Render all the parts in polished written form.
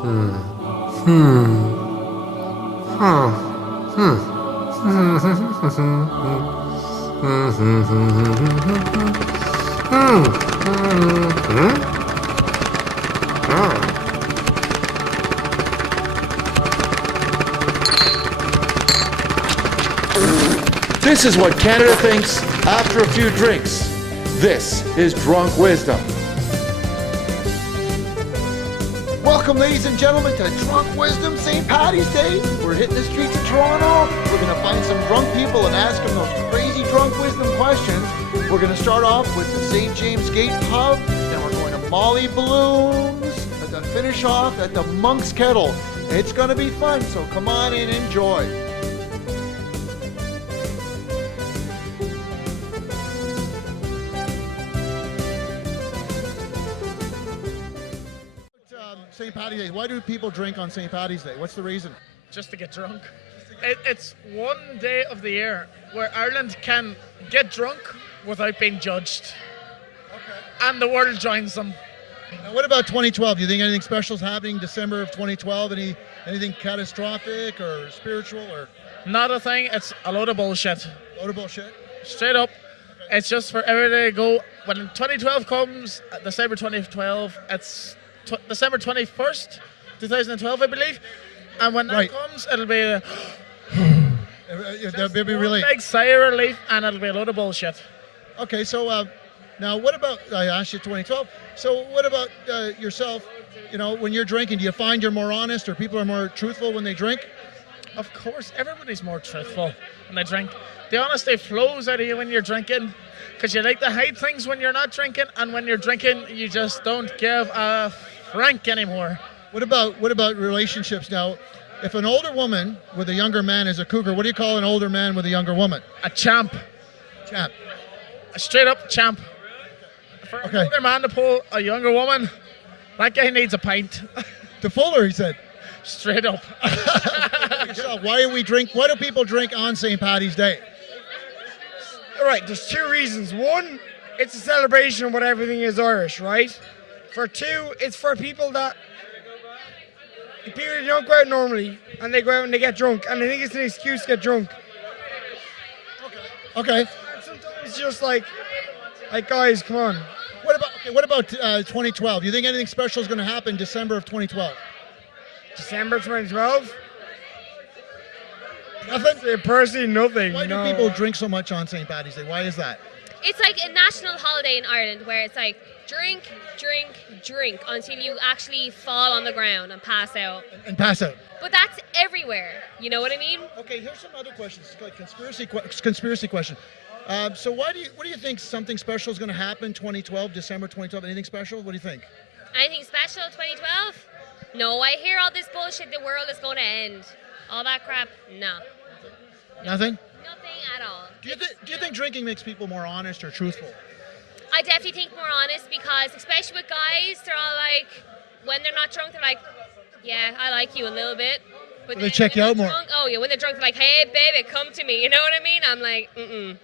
This is what Canada thinks after a few drinks. This is Drunk Wisdom. Welcome, ladies and gentlemen, to Drunk Wisdom St. Paddy's Day. We're hitting the streets of Toronto. We're going to find some drunk people and ask them those crazy drunk wisdom questions. We're going to start off with the St. James Gate Pub, then we're going to Molly Balloons, and then finish off at the Monk's Kettle. It's going to be fun, so come on in and enjoy. St. Paddy's Day. Why do people drink on St. Paddy's Day? What's the reason? Just to get drunk. It's one day of the year where Ireland can get drunk without being judged. Okay. And the world joins them. Now, what about 2012? Do you think anything special is happening December of 2012? Anything catastrophic or spiritual or? Not a thing. It's a load of bullshit. Load of bullshit? Straight up. Okay. It's just for every day to go. When 2012 comes, December 2012, it's December 21st, 2012, I believe. And when that comes, it'll be there'll be really big sigh of relief, and it'll be a load of bullshit. Okay, so now what about, I asked you 2012, so what about yourself? You know, when you're drinking, do you find you're more honest or people are more truthful when they drink? Of course, everybody's more truthful when they drink. The honesty flows out of you when you're drinking, because you like to hide things when you're not drinking, and when you're drinking, you just don't give a frank anymore. What about relationships now? If an older woman with a younger man is a cougar, what do you call an older man with a younger woman? A champ. Champ. A straight up champ. For an older man to pull a younger woman, that guy needs a pint. To pull her, he said. Straight up. So why do people drink on St. Paddy's Day? All right, there's two reasons. One, it's a celebration of what everything is Irish, right? For two, it's for people that don't go out normally, and they go out and they get drunk, and I think it's an excuse to get drunk. Okay. And sometimes it's just like guys, come on. What about 2012? Do you think anything special is going to happen December of 2012? December 2012? Nothing? Personally, nothing. Why do people drink so much on St. Paddy's Day? Why is that? It's like a national holiday in Ireland where it's like drink, drink, drink until you actually fall on the ground and pass out. And pass out. But that's everywhere. You know what I mean? Okay, here's some other questions. It's like conspiracy question. So what do you think something special is going to happen 2012, December 2012? Anything special? What do you think? Anything special 2012? No, I hear all this bullshit. The world is going to end. All that crap? No. Nothing? Nothing at all. Do you think drinking makes people more honest or truthful? I definitely think more honest because, especially with guys, they're all like, when they're not drunk, they're like, yeah, I like you a little bit. But so they check you out more. Drunk, oh, yeah, when they're drunk, they're like, hey, baby, come to me. You know what I mean? I'm like, mm-mm.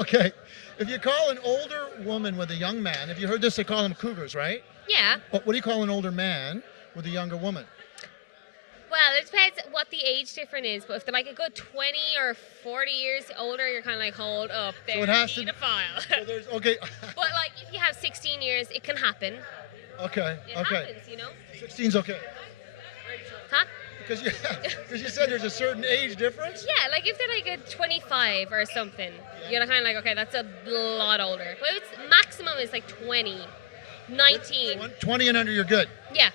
Okay. If you call an older woman with a young man, if you heard this, they call them cougars, right? Yeah. What do you call an older man with a younger woman? Well, it depends what the age difference is, but if they're like a good 20 or 40 years older, you're kind of like, hold up, there's a pedophile. So okay. But like, if you have 16 years, it can happen. Okay. It happens, you know? 16's okay. Huh? Because you said there's a certain age difference? Yeah, like if they're like a 25 or something, you're kind of like, okay, that's a lot older. But if it's maximum is like 20, 19. 20 and under, you're good. Yeah.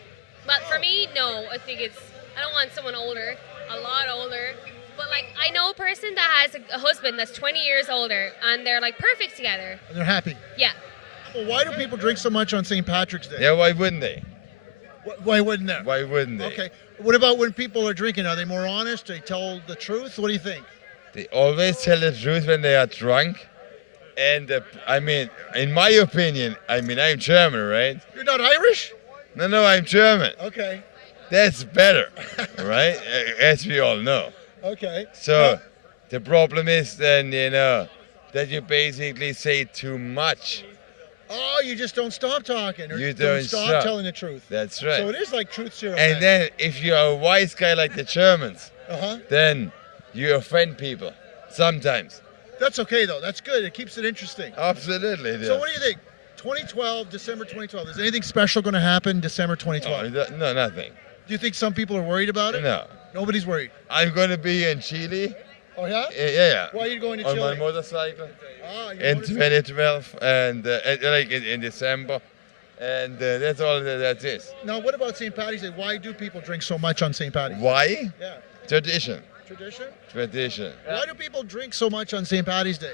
But for me, no, I think I don't want someone older, a lot older. But like, I know a person that has a husband that's 20 years older, and they're like perfect together. And they're happy. Yeah. Well, why do people drink so much on St. Patrick's Day? Yeah, why wouldn't they? Why wouldn't they? Why wouldn't they? Okay. What about when people are drinking? Are they more honest? They tell the truth? What do you think? They always tell the truth when they are drunk. And I mean, in my opinion, I'm German, right? You're not Irish? No, I'm German. Okay. That's better, right? As we all know. Okay. So the problem is then, that you basically say too much Oh, you just don't stop talking, or You don't don't stop stop. telling the truth. That's right. So it is like truth serum. And then if you're a wise guy like the Germans, Uh-huh. then you offend people sometimes. That's okay, though. That's good. It keeps it interesting. Absolutely. it So is. what do you think? 2012, December 2012. Is anything special going to happen December 2012? No, nothing. Do you think some people are worried about it? No. Nobody's worried. I'm going to be in Chile. Oh, yeah? Yeah. Why are you going to On Chile? my motorcycle Ah, you're in motorcycle- 2012 and like in December. And that's all that is. Now, what about St. Paddy's Day? Why do people drink so much on St. Paddy's? Why? Yeah. Tradition. Tradition? Why do people drink so much on St. Paddy's Day?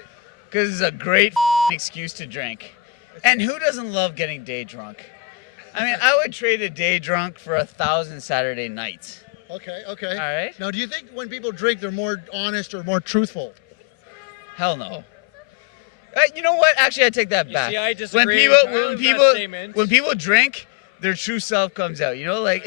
Because it's a great excuse to drink. And who doesn't love getting day drunk? I mean, I would trade a day drunk for 1,000 Saturday nights. Okay. All right? Now, do you think when people drink, they're more honest or more truthful? Hell no. You know what? Actually, I take that back. see, I disagree with that statement. When people drink, their true self comes out. You know, like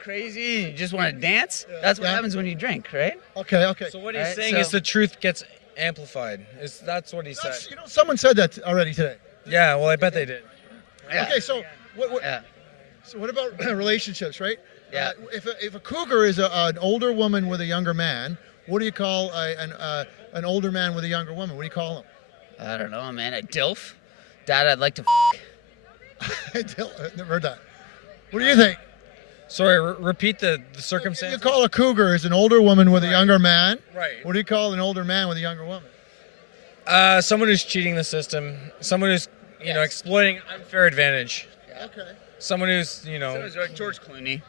crazy, and you just want to dance. That's what happens when you drink, right? Okay. So what he's Alright, saying so- is the truth gets amplified. That's what he said. Someone said that already today. Yeah, well, I bet they did. Yeah. Okay, so what? Yeah. So what about relationships, right? Yeah. If a cougar is an older woman with a younger man, what do you call an older man with a younger woman? What do you call them? I don't know, man. A DILF? Dad, I'd like to I've never heard that. What do you think? Sorry, repeat the circumstance. You call a cougar is an older woman with a younger man. Right. What do you call an older man with a younger woman? Someone who's cheating the system. Someone who's exploiting unfair advantage. Okay. Someone who's So is George Clooney.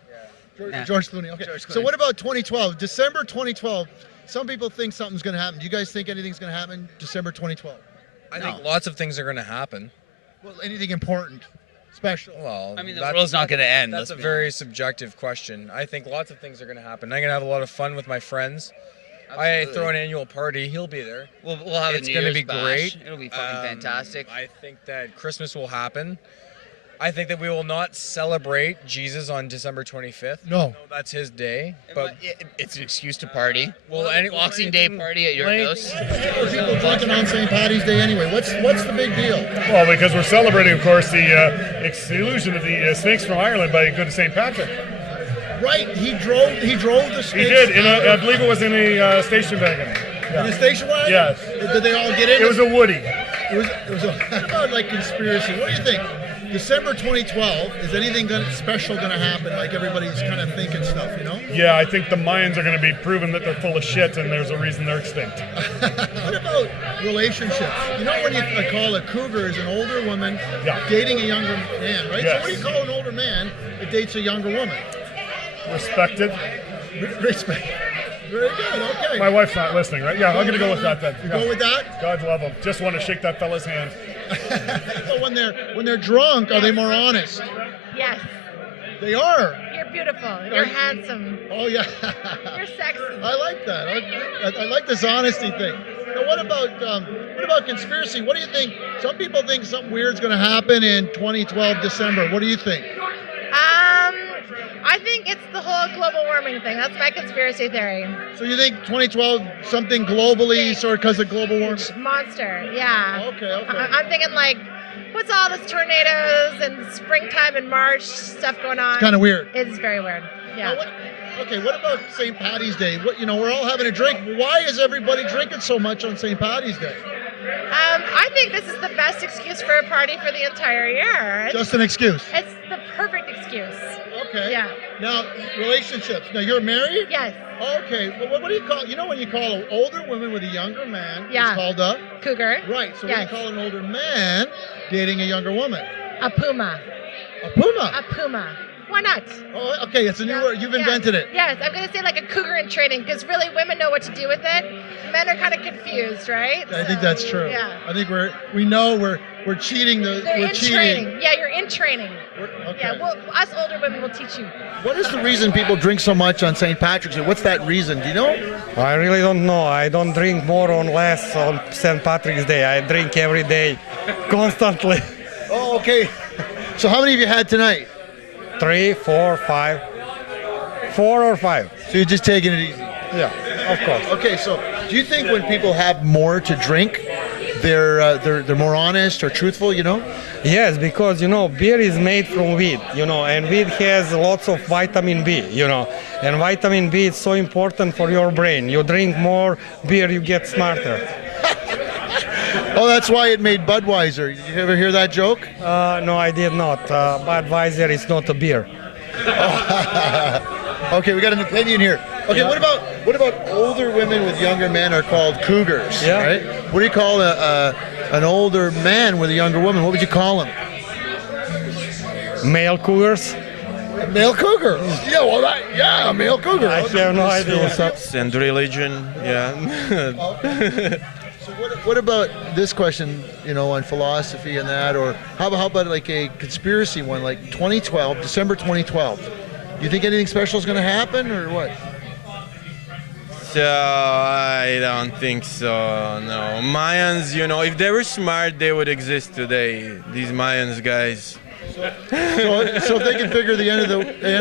Yeah. George Clooney. Okay. George So Clooney. what about 2012? December 2012. Some people think something's going to happen. Do you guys think anything's going to happen December 2012? I think lots of things are going to happen. Well, anything important, special? Well, I mean, the world's not going to end. That's a let's be very honest. subjective question. I think lots of things are going to happen. I'm going to have a lot of fun with my friends. Absolutely. I throw an annual party. He'll be there. We'll have It's a New gonna Year's be bash. great. It'll be fucking fantastic. I think that Christmas will happen. I think that we will not celebrate Jesus on December 25th. No. That's his day. But It's an excuse to party. Well, Boxing Day party at your house. People drinking on St. Paddy's Day anyway. What's the big deal? Well, because we're celebrating, of course, the exclusion of the snakes from Ireland by good St. Patrick. Right. He drove the snakes. He did. I believe it was in a station wagon. In a station wagon? Yes. Did they all get in? It was a Woody. It was what about like conspiracy? What do you think? December 2012, is anything special going to happen? Like everybody's kind of thinking stuff, you know? Yeah, I think the Mayans are going to be proven that they're full of shit, and there's a reason they're extinct. What about relationships? You know when you call a cougar is an older woman dating a younger man, right? Yes. So what do you call an older man that dates a younger woman? Respected. Respect. Very good, okay. My wife's not listening, right? Yeah, I'm going to go with that then. You go with that? God love him. Just want to shake that fella's hand. So when they're drunk, are they more honest? Yes. They are. You're beautiful. You're handsome. Oh yeah. You're sexy. I like that. I like this honesty thing. Now, what about conspiracy? What do you think? Some people think something weird's going to happen in 2012 December. What do you think? I think it's the whole global warming thing. That's my conspiracy theory. So you think 2012 something globally, sort of because of global warming? Monster. Yeah. Okay. I'm thinking like, what's all this tornadoes and springtime and March stuff going on? It's kind of weird. It's very weird. Yeah. What about St. Paddy's Day? We're all having a drink. Why is everybody drinking so much on St. Paddy's Day? I think this is the best excuse for a party for the entire year. Just an excuse. It's the perfect excuse. Okay. Yeah. Now, relationships. Now, you're married? Yes. Okay. Well, what do you call? You know when you call an older woman with a younger man? Yeah. It's called a Cougar. Right. So yes. what do you call an older man dating a younger woman? A puma. A puma. A puma. Why not? Oh, okay. It's a new word. You've invented it. Yes, I'm going to say like a cougar in training because really women know what to do with it. Men are kind of confused, right? I think that's true. Yeah. I think we know we're cheating. They're we're in cheating. training. Yeah, you're in training. Okay. Yeah, well, us older women will teach you. What is the reason people drink so much on St. Patrick's Day? What's that reason? Do you know? I really don't know. I don't drink more or less on St. Patrick's Day. I drink every day, constantly. Oh, okay. So how many have you had tonight? 3, 4, 5. 4 or 5. So you're just taking it easy? Yeah, of course. Okay, so do you think when people have more to drink, they're more honest or truthful, you know? Yes, because beer is made from wheat, and wheat has lots of vitamin B, and vitamin B is so important for your brain. You drink more beer, you get smarter. Oh, that's why it made Budweiser. Did you ever hear that joke? No, I did not. Budweiser is not a beer. Okay, we got an opinion here. Okay, what about older women with younger men are called cougars? Yeah. Right? What do you call an older man with a younger woman? What would you call him? Male cougars? Male cougar. Yeah, well, a male cougar. I have no idea. And religion, yeah. So what about this question, on philosophy and that, or how about like a conspiracy one, like December 2012? Do you think anything special is going to happen, or what? So I don't think so. No, Mayans. If they were smart, they would exist today. These Mayans guys. So if they can figure the end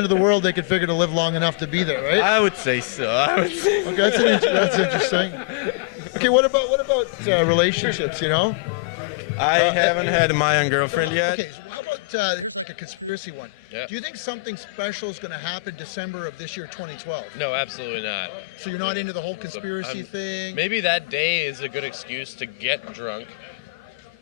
of the world, they can figure to live long enough to be there, right? I would say so. Okay, that's interesting. Okay, what about relationships? I haven't had a Mayan girlfriend yet. Okay, so how about a conspiracy one? Yeah. Do you think something special is going to happen December of this year, 2012? No, absolutely not. So you're not into the whole conspiracy thing? Maybe that day is a good excuse to get drunk,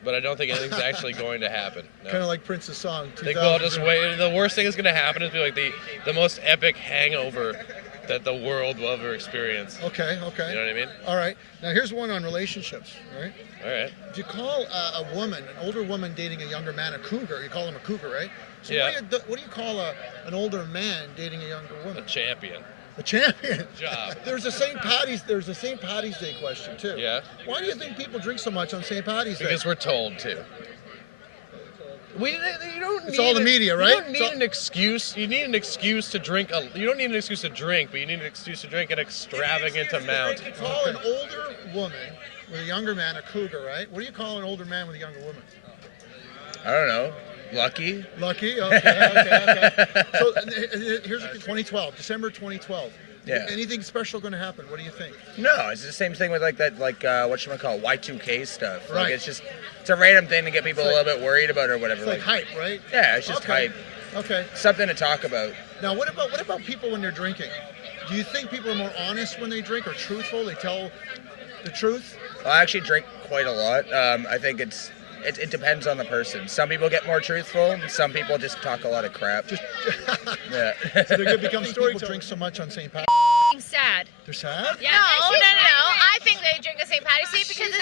but I don't think anything's actually going to happen. No. Kind of like Prince's song. I think we'll just wait. The worst thing that's going to happen is be like the most epic hangover that the world will ever experience. Okay. You know what I mean? All right. Now here's one on relationships, right? All right. If you call an older woman dating a younger man a cougar, you call him a cougar, right? So Yeah. what do you call an older man dating a younger woman? A champion. A champion. Job. There's a St. Patty's Day question too. Yeah. Why do you think people drink so much on St. Patty's Day? Because we're told to. You don't It's need all the media, right? You don't need an excuse. You need an excuse to drink. You don't need an excuse to drink, but you need an excuse to drink an extravagant amount. You call an older woman with a younger man a cougar, right? What do you call an older man with a younger woman? I don't know. Lucky. Lucky. Okay. So here's 2012, December 2012. Yeah. Anything special going to happen? What do you think? No, it's the same thing with whatchamacallit, Y2K stuff. Right. It's a random thing to get people a little bit worried about or whatever. It's like hype, right? Yeah, it's just hype. Okay. Something to talk about. Now, what about people when they're drinking? Do you think people are more honest when they drink or truthful? They tell the truth? I actually drink quite a lot. I think it depends on the person. Some people get more truthful, and some people just talk a lot of crap. Yeah. So they're going to become storytellers. People drink so much on St. Patrick's. Sad. They're sad? Yeah, no. I think they drink a St. Patty's Day because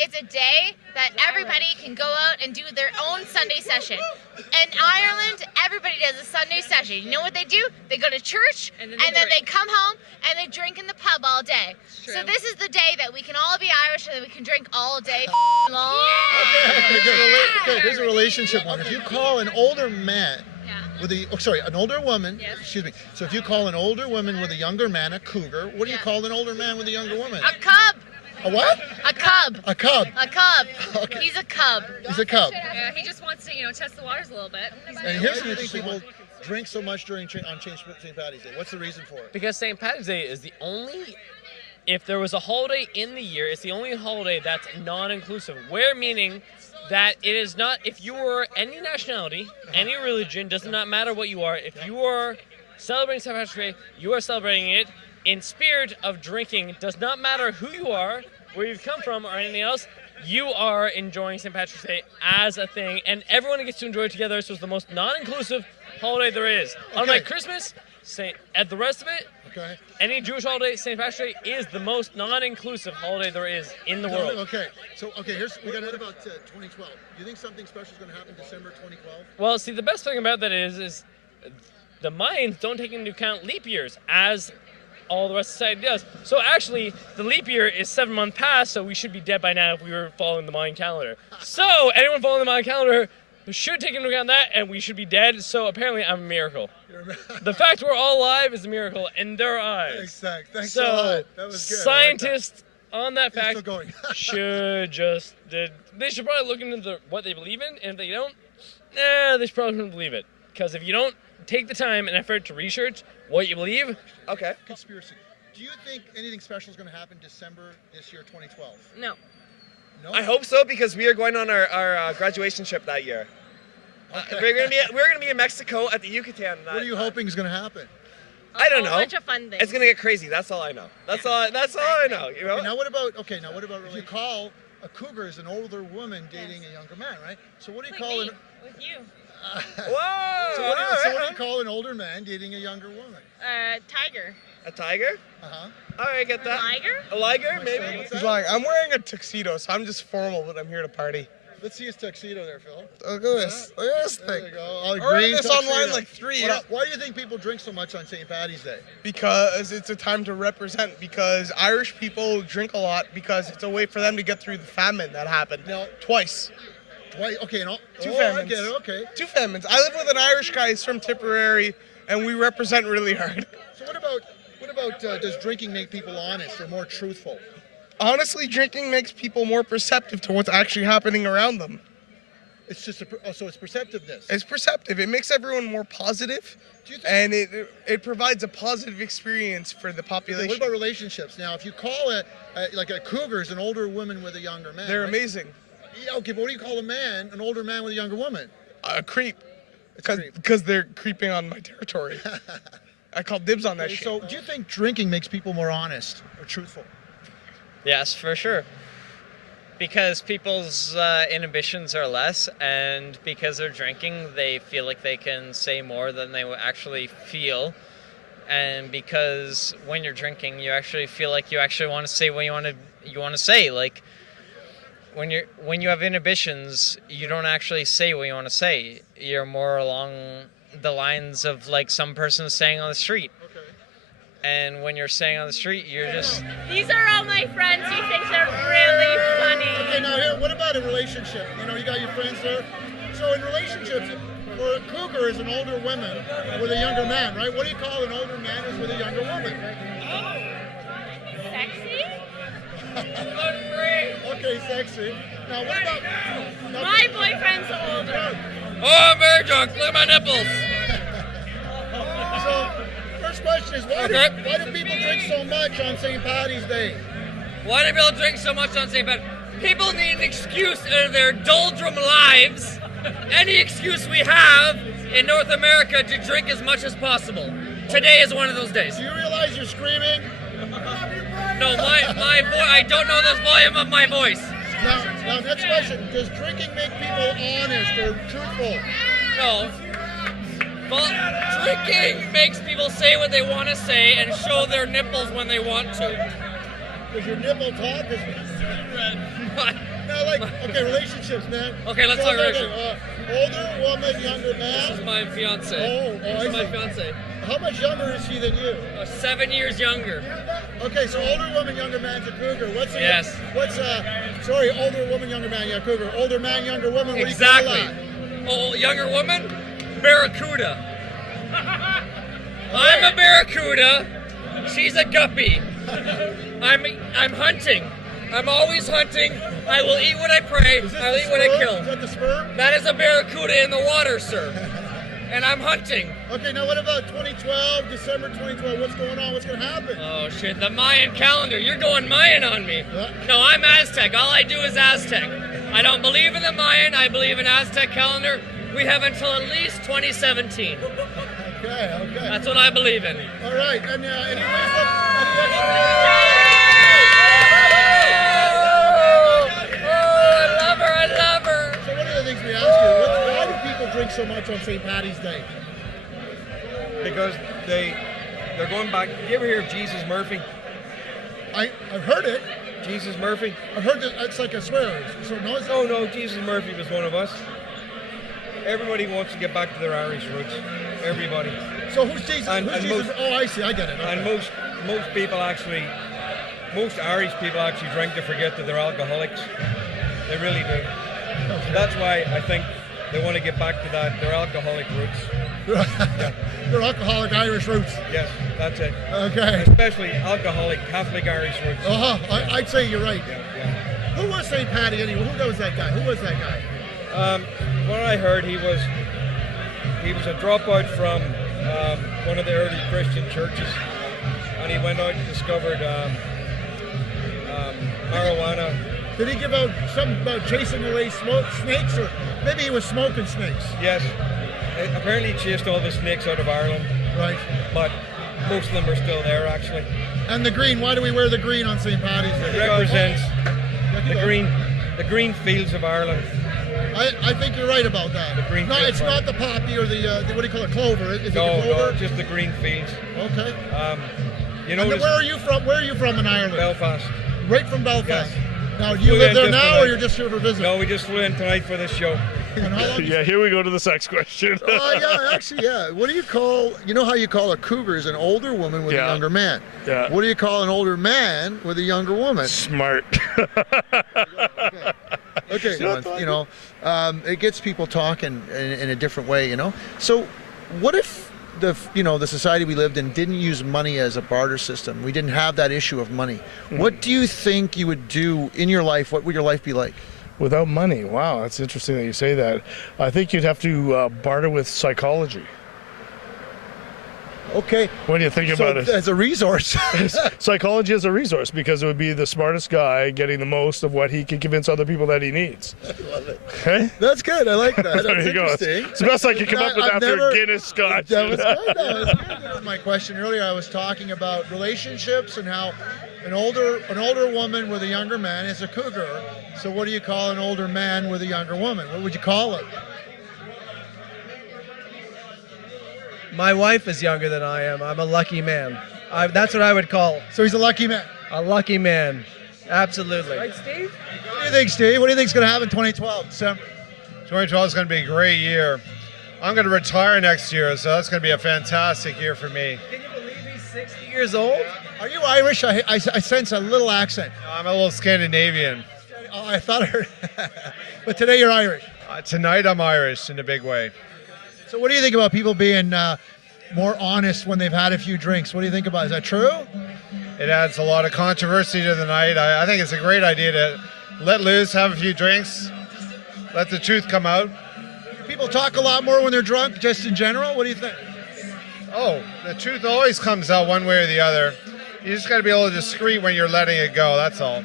it's a day that everybody can go out and do their own Sunday session. In Ireland, everybody does a Sunday session. You know what they do? They go to church and then they come home and they drink in the pub all day. So this is the day that we can all be Irish and we can drink all day long. Okay, here's a relationship one. If you call an older man with an older woman, excuse me. So if you call an older woman with a younger man a cougar, what do you call an older man with a younger woman? A cub. A what? A cub. A cub. A cub. Okay. He's a cub. He's a cub. Yeah, he just wants to, test the waters a little bit. And here's an interesting one. Drink so much on St. Patty's Day. What's the reason for it? Because St. Patty's Day is the only, if there was a holiday in the year, it's the only holiday that's non-inclusive. Meaning that it is not, if you were any nationality, any religion, does not matter what you are, if you are celebrating St. Patrick's Day, you are celebrating it in spirit of drinking. It does not matter who you are, where you've come from, or anything else. You are enjoying St. Patrick's Day as a thing, and everyone gets to enjoy it together, so it's the most non-inclusive holiday there is. Unlike Christmas, the rest of it, any Jewish holiday, St. Patrick's Day is the most non-inclusive holiday there is in the world. Okay, we got what about 2012? Do you think something special is going to happen December 2012? Well, see, the best thing about that is the Mayans don't take into account leap years as all the rest of society does. So actually, the leap year is 7 months past, so we should be dead by now if we were following the Mayan calendar. So anyone following the Mayan calendar should take into account that, and we should be dead. So apparently, I'm a miracle. The fact we're all alive is a miracle in their eyes. Exactly. Thanks so a lot. That was good. Scientists on that fact still going. should they should probably look into what they believe in, and if they don't, they should probably don't believe it. Because if you don't take the time and effort to research what you believe, Conspiracy. Do you think anything special is going to happen December this year, 2012? No. I hope so because we are going on our graduation trip that year. We're gonna be in Mexico at the Yucatan. What are you hoping is going to happen? I don't know. A bunch of fun things. It's gonna get crazy. That's all I know. That's all I know. You know. Okay, now what about if you call a cougar is an older woman dating a younger man, right? So what do you call with you? Whoa! So what do you call an older man dating a younger woman? Tiger. A tiger? Uh-huh. All right, get that. A liger? A liger, maybe. He's like, I'm wearing a tuxedo, so I'm just formal, but I'm here to party. Let's see his tuxedo there, Phil. Look at this. Look at this There thing. you go. I read this online like 3 years. Why do you think people drink so much on St. Paddy's Day? Because it's a time to represent. Because Irish people drink a lot because it's a way for them to get through the famine that happened twice. Twice? Okay, no. Two I famines. get it. Okay. 2 famines. I live with an Irish guy. He's from Tipperary, and we represent really hard. So what about does drinking make people honest or more truthful? Honestly, drinking makes people more perceptive to what's actually happening around them. It's just so it's perceptiveness. It's perceptive. It makes everyone more positive, and it provides a positive experience for the population. Okay, what about relationships? Now, if you call it like a cougar is an older woman with a younger man. They're right? amazing. Yeah, okay, but what do you call a man, an older man with a younger woman? A creep. Because they're creeping on my territory. I call dibs on that shit. So, do you think drinking makes people more honest or truthful? Yes, for sure. Because people's inhibitions are less, and because they're drinking, they feel like they can say more than they actually feel. And because when you're drinking, you actually feel like you actually want to say what you want to say. Like when you have inhibitions, you don't actually say what you want to say. You're more along the lines of like some person saying on the street. And when you're saying on the street, you're just... These are all my friends who think they're really funny. Okay, now here, what about a relationship? You know, you got your friends there. So in relationships, for a cougar is an older woman with a younger man, right? What do you call an older man who's with a younger woman? Sexy? Okay, sexy. Now what about... My boyfriend's older. Oh, I'm very drunk. Look at my nipples. So, first question is, why do people drink so much on St. Paddy's Day? Why do people drink so much on St. Patrick's? People need an excuse out of their doldrum lives, any excuse we have in North America to drink as much as possible. Today is one of those days. Do you realize you're screaming? No, my voice, I don't know the volume of my voice. Now, next question. Does drinking make people honest or truthful? No. Well, drinking makes people say what they want to say and show their nipples when they want to. Does your nipple talk? Now, like, okay, relationships, man. Okay, let's talk relationships. Older woman, younger man. This is my fiance. This is my fiance. How much younger is she than you? 7 years younger. Okay, so older woman, younger man's a cougar. Yes. Sorry, older woman, younger man, yeah, cougar. Older man, younger woman. What Exactly. Do you call that? Oh, younger woman, barracuda. I'm a barracuda. She's a guppy. I'm hunting. I'm always hunting. I will eat what I prey. I'll eat what I kill. Is that the sperm? That is a barracuda in the water, sir. And I'm hunting. Okay, now what about 2012, December 2012? What's going on? What's going to happen? Oh, shit, the Mayan calendar. You're going Mayan on me. No, I'm Aztec. All I do is Aztec. I don't believe in the Mayan. I believe in Aztec calendar. We have until at least 2017. Okay. That's what I believe in. All right, and any I love her. So one of the things we ask you, why do people drink so much on St. Paddy's Day? Because they're going back. You ever hear of Jesus Murphy? I've heard it. Jesus Murphy? I've heard that it's like a swear. So no, Jesus Murphy was one of us. Everybody wants to get back to their Irish roots. Everybody. So who's Jesus? Jesus? I see. I get it. Okay. And most Irish people actually drink to forget that they're alcoholics. They really do. So that's why I think they want to get back to their alcoholic roots. Their alcoholic Irish roots. Yes, that's it. Okay. Especially alcoholic Catholic Irish roots. I'd say you're right. Yeah. Who was St. Paddy anyway? Who was that guy? What I heard, he was a dropout from one of the early Christian churches, and he went out and discovered marijuana Did he give out something about chasing away snakes, or maybe he was smoking snakes? Yes. Apparently he chased all the snakes out of Ireland. Right. But most of them are still there, actually. And the green, why do we wear the green on St. Paddy's Day? It represents the green fields of Ireland. I think you're right about that. The green no, fields it's of not the poppy or the what do you call it, clover? Is it No, the clover? no, just the green fields. Okay. You know, And where are you from? Where are you from in Ireland? Belfast. Right from Belfast. Yes. Now, do you Flew live in there just now, or tonight. you're just here for visit? No, we just flew in tonight for this show. Yeah, here we go to the sex question. Yeah, actually, yeah. What do you call? You know how you call a cougar is an older woman with a younger man. Yeah. What do you call an older man with a younger woman? Smart. Okay, you know, it gets people talking in a different way, you know. So, what if the society we lived in didn't use money as a barter system? We didn't have that issue of money. What do you think you would do in your life? What would your life be like? Without money? Wow, that's interesting that you say that. I think you'd have to barter with psychology. Okay. What do you think about it? As a resource. Psychology as a resource, because it would be the smartest guy getting the most of what he can convince other people that he needs. I love it. Okay? That's good. I like that. There That's you go. interesting. It's the best I can come up with I've after never- a Guinness Scotch. That was good. That was my question earlier. I was talking about relationships and how an older woman with a younger man is a cougar. So what do you call an older man with a younger woman? What would you call it? My wife is younger than I am. I'm a lucky man. That's what I would call. So he's a lucky man? A lucky man. Absolutely. Right, Steve? What do you think, Steve? What do you think is going to happen in 2012, December? 2012 is going to be a great year. I'm going to retire next year, so that's going to be a fantastic year for me. Can you believe he's 60 years old? Are you Irish? I sense a little accent. I'm a little Scandinavian. Oh, I thought I heard. But today you're Irish. Tonight I'm Irish in a big way. So what do you think about people being more honest when they've had a few drinks? What do you think about it? Is that true? It adds a lot of controversy to the night. I think it's a great idea to let loose, have a few drinks, let the truth come out. People talk a lot more when they're drunk, just in general. What do you think? Oh, the truth always comes out one way or the other. You just got to be a little discreet when you're letting it go, that's all.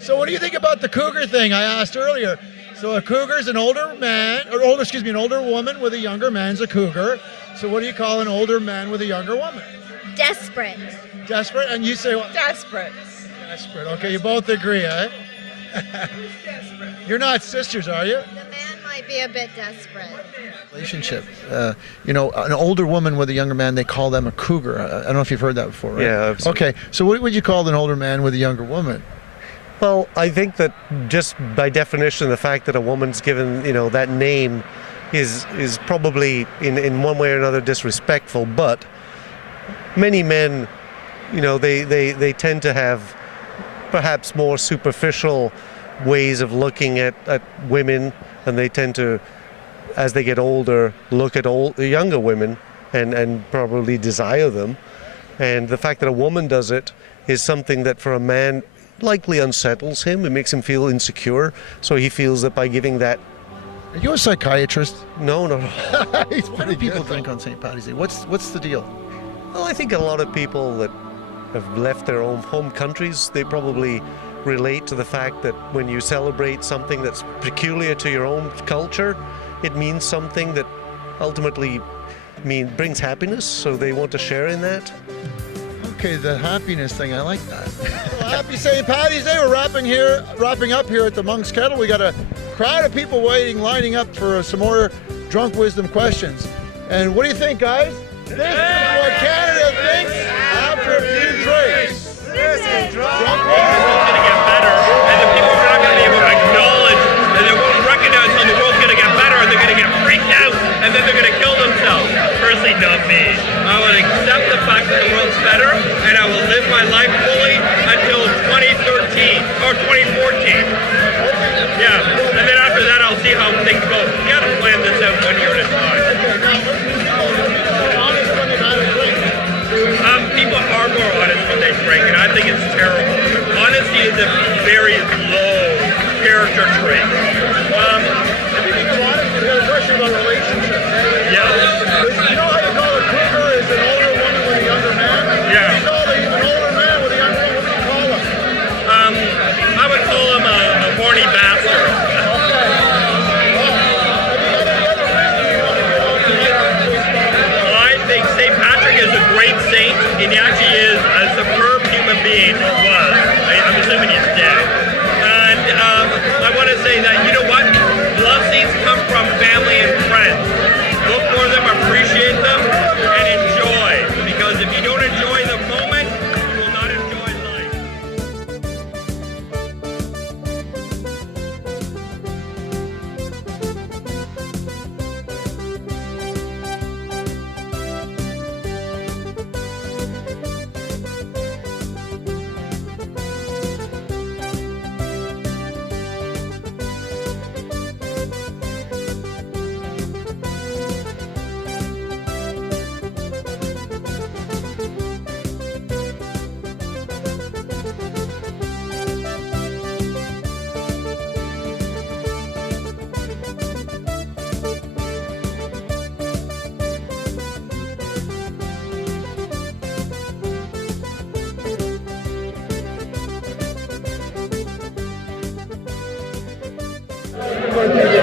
So what do you think about the cougar thing I asked earlier? So a cougar's an older man, an older woman with a younger man's a cougar. So what do you call an older man with a younger woman? Desperate. Desperate? And you say what? Desperate. Desperate. Okay, you both agree, eh? You're not sisters, are you? The man might be a bit desperate. Relationship. An older woman with a younger man, they call them a cougar. I don't know if you've heard that before, right? Yeah, absolutely. Okay, so what would you call an older man with a younger woman? Well, I think that just by definition, the fact that a woman's given, that name is probably in one way or another disrespectful. But many men, they tend to have perhaps more superficial ways of looking at women, and they tend to, as they get older, look at younger women and probably desire them. And the fact that a woman does it is something that for a man likely unsettles him. It makes him feel insecure. So he feels that by giving that... Are you a psychiatrist? No. What do people think on St. Paddy's Day? What's the deal? Well, I think a lot of people that have left their own home countries, they probably relate to the fact that when you celebrate something that's peculiar to your own culture, it means something that ultimately brings happiness, so they want to share in that. Okay, the happiness thing, I like that. Well, happy St. Paddy's Day. We're wrapping up here at the Monk's Kettle. We got a crowd of people lining up for some more drunk wisdom questions. And what do you think, guys? This is what Canada thinks after a few drinks. This is drunk wisdom. The world's going to get better, and the people are not going to be able to acknowledge, and they won't recognize how the world's going to get better, and they're going to get freaked out, and then they're going to kill themselves. Personally, not me. I will accept the fact that the world's better, and I will live my life fully until 2013 or 2014. Yeah, and then after that, I'll see how things go. You got to plan this out 1 year at a time. People are more honest when they drink, and I think it's terrible. Honesty is a very low character trait. Speaking of honesty, we got a question about relationships. Yeah. You know how you call a cougar is an older woman with a younger man? Yeah. You call an older man with a younger woman, what do you call him? I would call him a and he actually is a superb human being, or was. I'm assuming he's dead. And I want to say that, you know what? Blessings come from family and friends. Look for them, appreciate them, and enjoy. Because if you don't enjoy the moment, you will not enjoy life. birthday